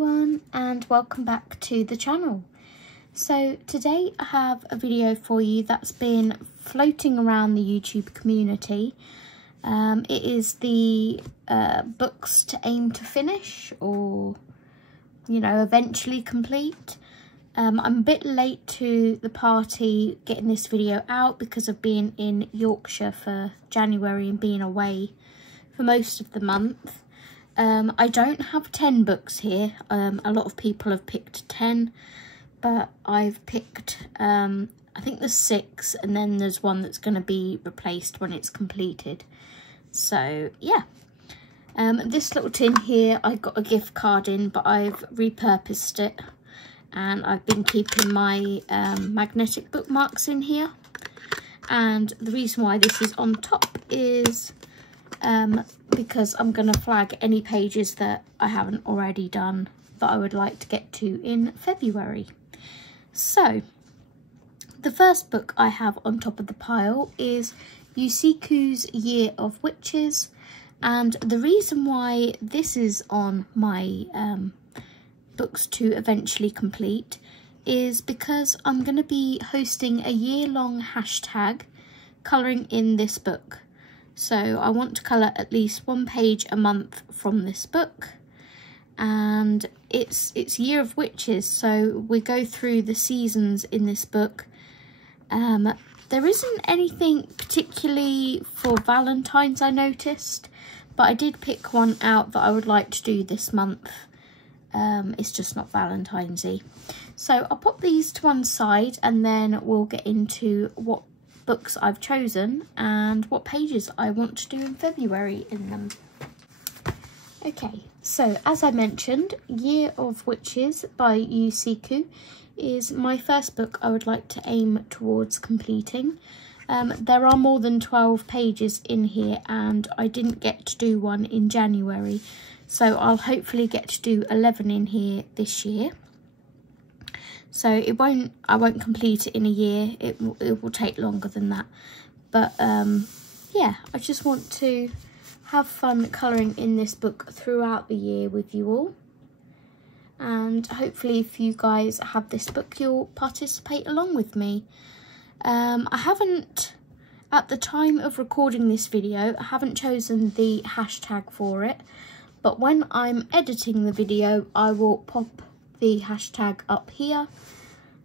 everyone, and welcome back to the channel. So today I have a video for you that's been floating around the YouTube community. It is the books to aim to finish, or eventually complete. I'm a bit late to the party getting this video out because of being in Yorkshire for January and being away for most of the month. I don't have 10 books here. A lot of people have picked 10, but I've picked, I think there's 6, and then there's one that's going to be replaced when it's completed. So, yeah. This little tin here, I got a gift card in, but I've repurposed it. And I've been keeping my magnetic bookmarks in here. And the reason why this is on top is because I'm going to flag any pages that I haven't already done that I would like to get to in February. So, the first book I have on top of the pile is Yusiku's Year of Witches. And the reason why this is on my books to eventually complete is because I'm going to be hosting a year-long hashtag colouring in this book. So I want to colour at least one page a month from this book, and it's Year of Witches, so we go through the seasons in this book. There isn't anything particularly for Valentine's, I noticed, but I did pick one out that I would like to do this month. It's just not Valentine's-y. So I'll pop these to one side and then we'll get into what books I've chosen and what pages I want to do in February in them. Okay, so as I mentioned, Year of Witches by Yusiku is my first book I would like to aim towards completing. There are more than 12 pages in here and I didn't get to do one in January. So I'll hopefully get to do 11 in here this year. So I won't complete it in a year. It will take longer than that. But yeah, I just want to have fun colouring in this book throughout the year with you all. And hopefully if you guys have this book, you'll participate along with me. I haven't, at the time of recording this video, I haven't chosen the hashtag for it. But when I'm editing the video, I will pop the hashtag up here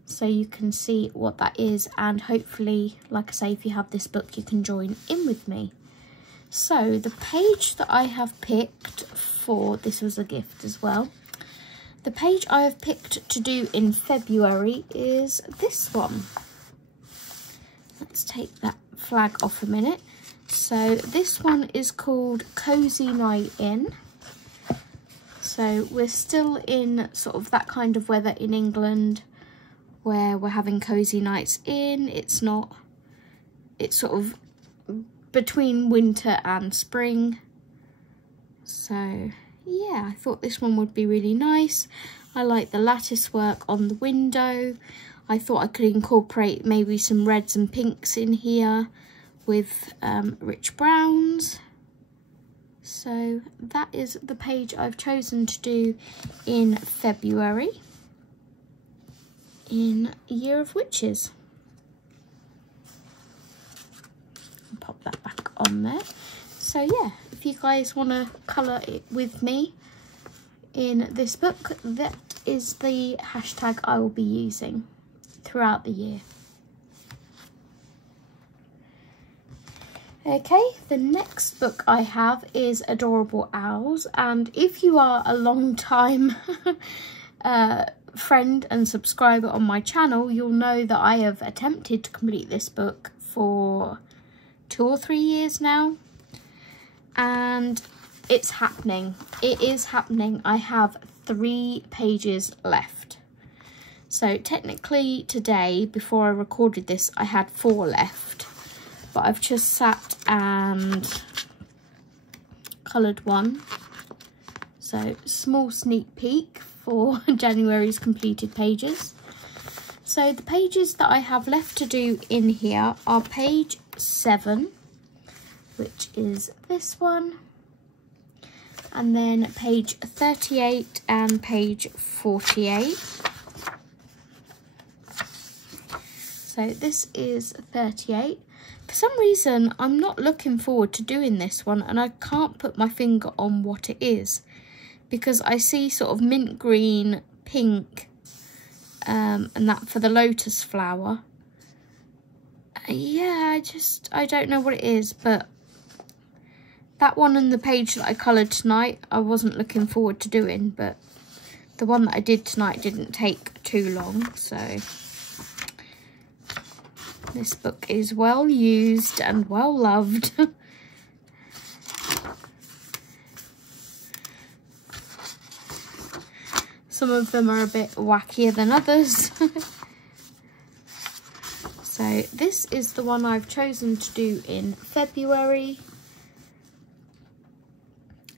so you can see what that is. And hopefully, like I say, if you have this book, you can join in with me. So the page that I have picked for, this was a gift as well. The page I have picked to do in February is this one. Let's take that flag off a minute. So this one is called Cozy Night In. So we're still in sort of that kind of weather in England where we're having cozy nights in. It's sort of between winter and spring. So yeah, I thought this one would be really nice. I like the lattice work on the window. I thought I could incorporate maybe some reds and pinks in here with rich browns. So that is the page I've chosen to do in February in Year of Witches. I'll pop that back on there. So yeah, if you guys want to colour it with me in this book, that is the hashtag I will be using throughout the year. Okay, the next book I have is Adorable Owls, and if you are a long time friend and subscriber on my channel, you'll know that I have attempted to complete this book for 2 or 3 years now, and it's happening. It is happening. I have 3 pages left. So technically today, before I recorded this, I had 4 left. But I've just sat and coloured one. So small sneak peek for January's completed pages. So the pages that I have left to do in here are page 7, which is this one. and then page 38 and page 48. So this is 38. For some reason, I'm not looking forward to doing this one, and I can't put my finger on what it is, because I see sort of mint green, pink, and that for the lotus flower. Yeah, I don't know what it is, but that one and the page that I coloured tonight, I wasn't looking forward to doing, but the one that I did tonight didn't take too long, so this book is well used and well loved. Some of them are a bit wackier than others. So this is the one I've chosen to do in February.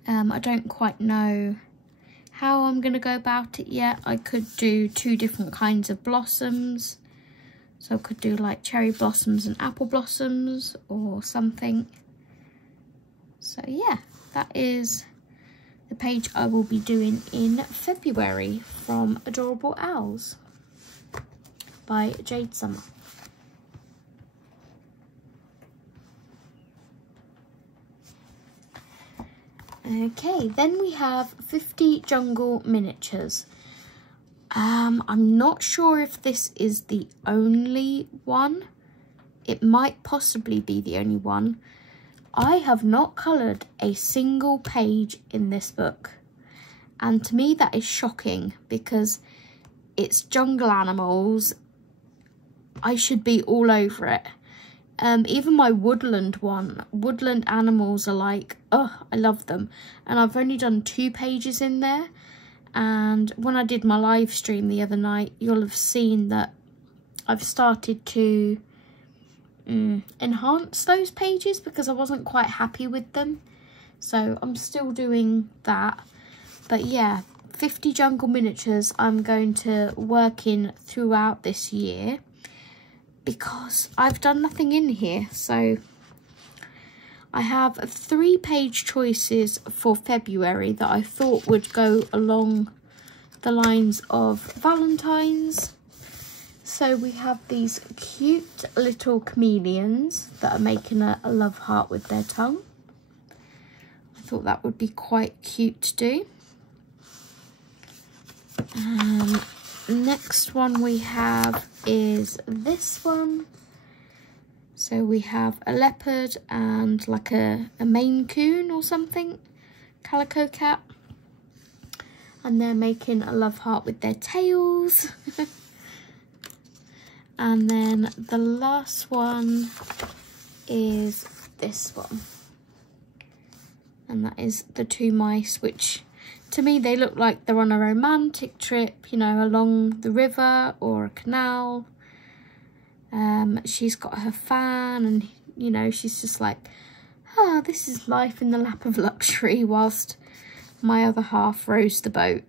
I don't quite know how I'm going to go about it yet. I could do 2 different kinds of blossoms. So I could do like cherry blossoms and apple blossoms or something. So yeah, that is the page I will be doing in February from Adorable Owls by Jade Summer. Okay, then we have 50 Jungle Miniatures. I'm not sure if this is the only one. It might possibly be the only one. I have not coloured a single page in this book. And to me that is shocking, because it's jungle animals. I should be all over it. Even my woodland one, woodland animals are like, oh, I love them. And I've only done 2 pages in there. And when I did my live stream the other night, you'll have seen that I've started to enhance those pages because I wasn't quite happy with them. So I'm still doing that. But yeah, 50 Jungle Miniatures I'm going to work in throughout this year, because I've done nothing in here. So I have 3 page choices for February that I thought would go along the lines of Valentine's. So we have these cute little chameleons that are making a love heart with their tongue. I thought that would be quite cute to do. Next one we have is this one. So we have a leopard and like a Maine Coon or something, calico cat. And they're making a love heart with their tails. And then the last one is this one. And that is the 2 mice, which to me they look like they're on a romantic trip, you know, along the river or a canal. She's got her fan and, you know, she's just like, ah, this is life in the lap of luxury, whilst my other half rows the boat.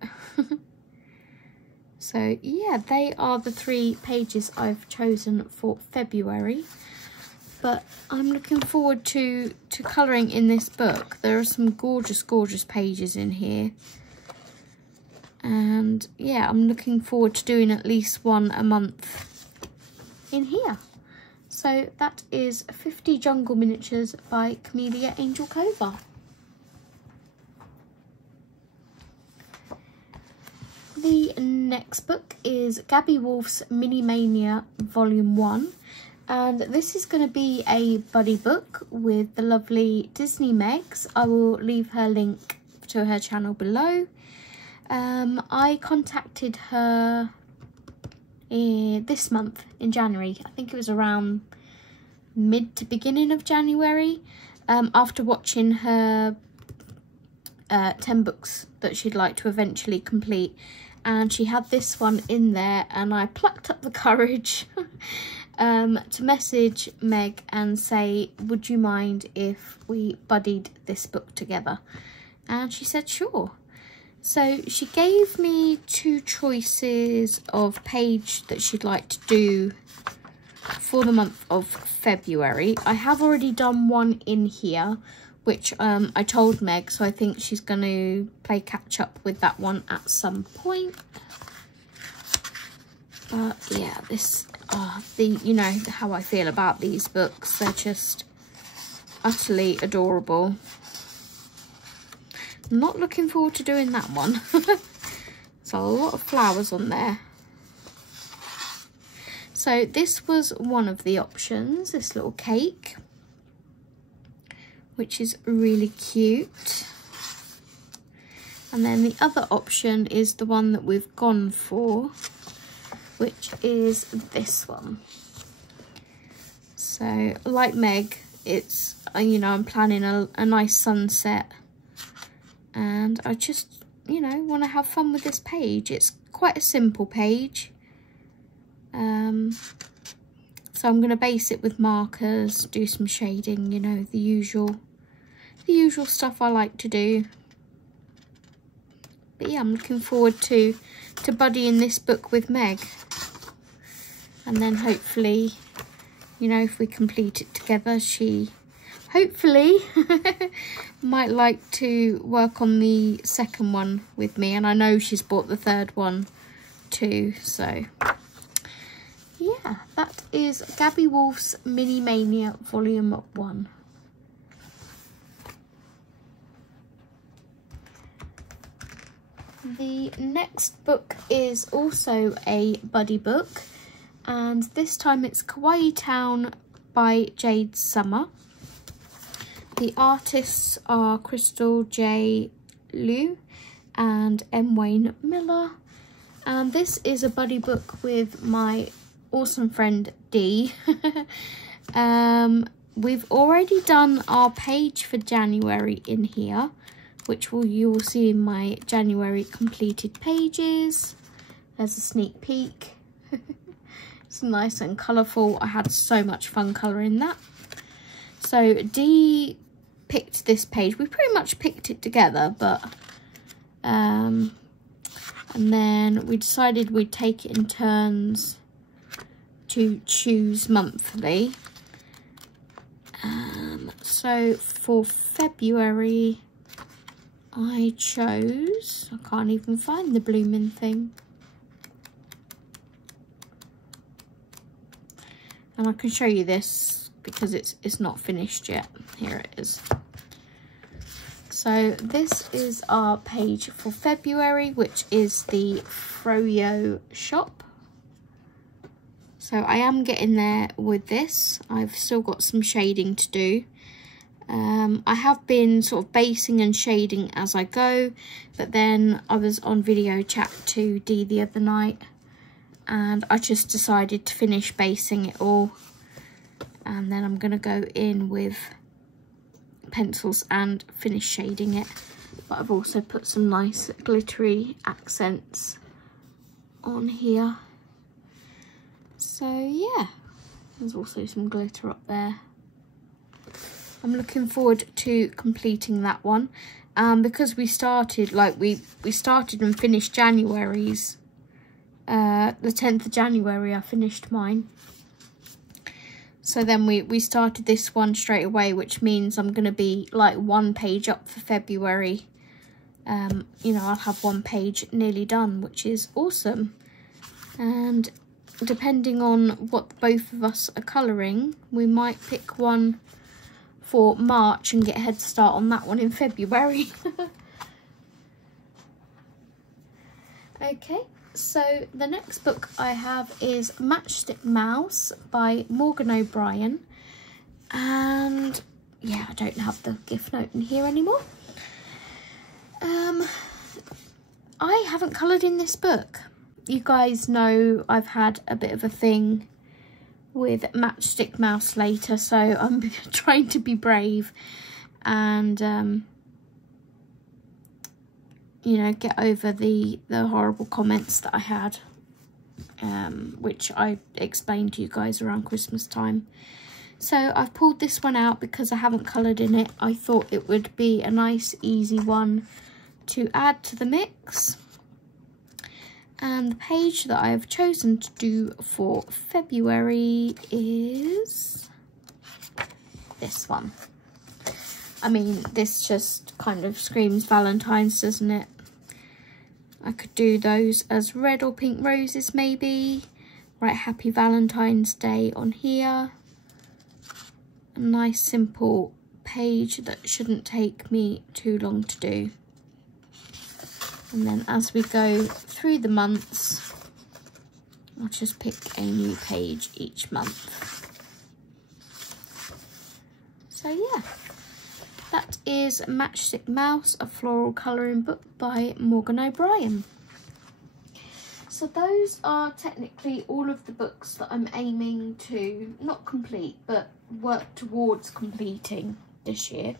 So yeah, they are the 3 pages I've chosen for February. But I'm looking forward to colouring in this book. There are some gorgeous, gorgeous pages in here. And yeah, I'm looking forward to doing at least 1 a month in here. So that is 50 Jungle Miniatures by Camellia Angel Cova. The next book is Gabby Wolf's Mini Mania Volume 1. And this is going to be a buddy book with the lovely Disney Megs. I will leave her link to her channel below. I contacted her this month in January. I think it was around mid to beginning of January, after watching her 10 books that she'd like to eventually complete. And she had this one in there, and I plucked up the courage to message Meg and say, would you mind if we buddied this book together? And she said sure. So she gave me 2 choices of page that she'd like to do for the month of February. I have already done one in here, which I told Meg, so I think she's going to play catch up with that one at some point. But yeah, this you know how I feel about these books. They're just utterly adorable. I'm not looking forward to doing that one. There's a lot of flowers on there. So this was one of the options, this little cake, which is really cute. And then the other option is the one that we've gone for, which is this one. So like Meg, it's, you know, I'm planning a nice sunset, and I just, you know, want to have fun with this page. It's quite a simple page. So I'm going to base it with markers, do some shading, you know, the usual stuff I like to do. But yeah, I'm looking forward to buddying this book with Meg. And then hopefully, you know, if we complete it together, she hopefully might like to work on the second one with me. And I know she's bought the third one too, so yeah, that is Gabby Wolf's Mini Mania Volume 1. The next book is also a buddy book, and this time it's Kawaii Town by Jade Summer. The artists are Crystal J. Liu and M. Wayne Miller, and this is a buddy book with my awesome friend Dee. We've already done our page for January in here, which you will see in my January completed pages. There's a sneak peek. It's nice and colourful. I had so much fun colouring that. So Dee picked this page. We pretty much picked it together, but and then we decided we'd take it in turns to choose monthly. So for February I chose, I can't even find the blooming thing, and I can show you this because it's not finished yet. Here it is. So this is our page for February, which is the Froyo shop. So I am getting there with this. I've still got some shading to do. I have been sort of basing and shading as I go, but then I was on video chat to Dee the other night, and I just decided to finish basing it all, and then I'm going to go in with pencils and finish shading it. But I've also put some nice glittery accents on here. So yeah, there's also some glitter up there. I'm looking forward to completing that one, because we started, like we started and finished January's, the 10th of January I finished mine. So then we started this one straight away, which means I'm going to be like one page up for February. You know, I'll have one page nearly done, which is awesome. And depending on what both of us are colouring, we might pick one for March and get a head start on that one in February. Okay, so the next book I have is Matchstick Mouse by Morgan O'Brien. And yeah, I don't have the gift note in here anymore. I haven't coloured in this book. You guys know I've had a bit of a thing with Matchstick Mouse later, so I'm trying to be brave and you know, get over the horrible comments that I had, which I explained to you guys around Christmas time. So I've pulled this one out because I haven't coloured in it. I thought it would be a nice easy one to add to the mix. And the page that I have chosen to do for February is this one. I mean, this just kind of screams Valentine's, doesn't it? I could do those as red or pink roses maybe. Write Happy Valentine's Day on here. A nice simple page that shouldn't take me too long to do. And then as we go through the months, I'll just pick a new page each month. So yeah, that is Matchstick Mouse, a floral colouring book by Morgan O'Brien. So those are technically all of the books that I'm aiming to not complete, but work towards completing this year.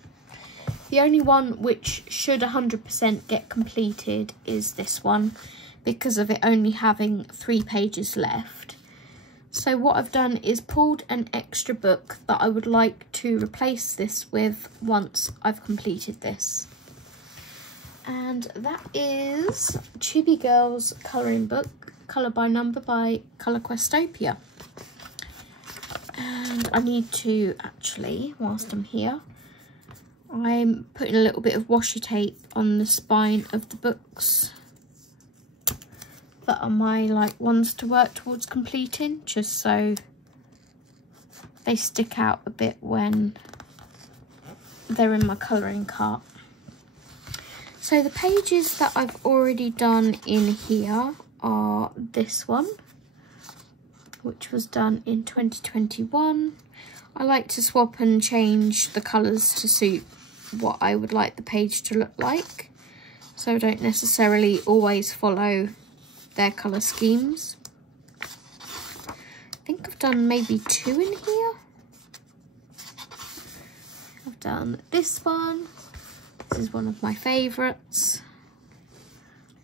The only one which should 100% get completed is this one, because of it only having 3 pages left. So what I've done is pulled an extra book that I would like to replace this with once I've completed this. And that is Chibi Girl's colouring book, Colour by Number by Colour Questopia. And I need to actually, whilst I'm here, I'm putting a little bit of washi tape on the spine of the books that are my ones to work towards completing, just so they stick out a bit when they're in my colouring cart. So the pages that I've already done in here are this one, which was done in 2021. I like to swap and change the colours to suit what I would like the page to look like, so I don't necessarily always follow their colour schemes. I think I've done maybe 2 in here. I've done this one. This is one of my favourites.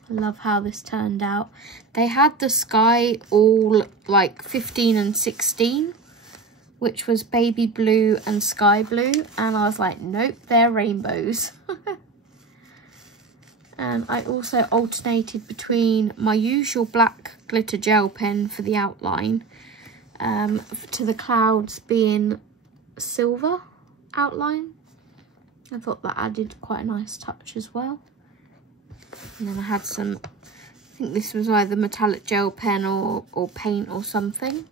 I love how this turned out. They had the sky all 15 and 16, which was baby blue and sky blue, and I was like, nope, they're rainbows. And I also alternated between my usual black glitter gel pen for the outline, to the clouds being silver outline. I thought that added quite a nice touch as well. And then I had some, I think this was either metallic gel pen or paint or something.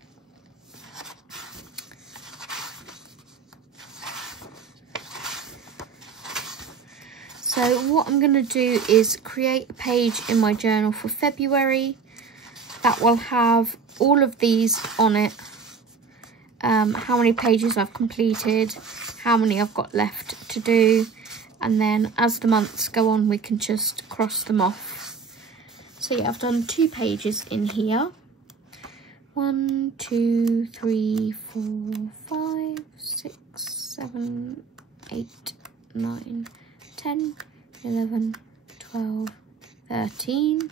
So what I'm going to do is create a page in my journal for February that will have all of these on it. How many pages I've completed, how many I've got left to do, and then as the months go on we can just cross them off. So yeah, I've done 2 pages in here. 1, 2, 3, 4, 5, 6, 7, 8, 9, 10, 11, 12, 13,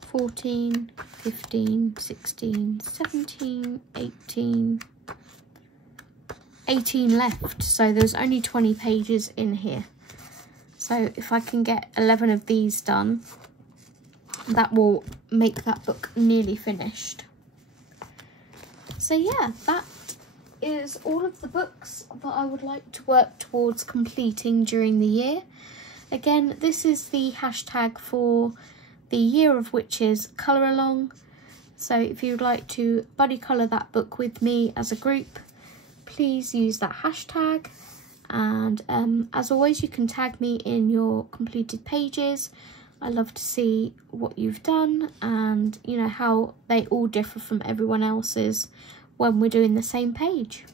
14, 15, 16, 17, 18 left. So there's only 20 pages in here. So if I can get 11 of these done, that will make that book nearly finished. So yeah, that is all of the books that I would like to work towards completing during the year. Again, this is the hashtag for the Year of Witches colour along. So if you'd like to buddy colour that book with me as a group, please use that hashtag. And as always, you can tag me in your completed pages. I love to see what you've done and, you know, how they all differ from everyone else's when we're doing the same page.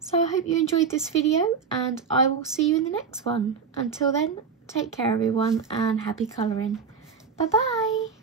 So I hope you enjoyed this video, and I will see you in the next one. Until then, take care everyone, and happy colouring. Bye bye.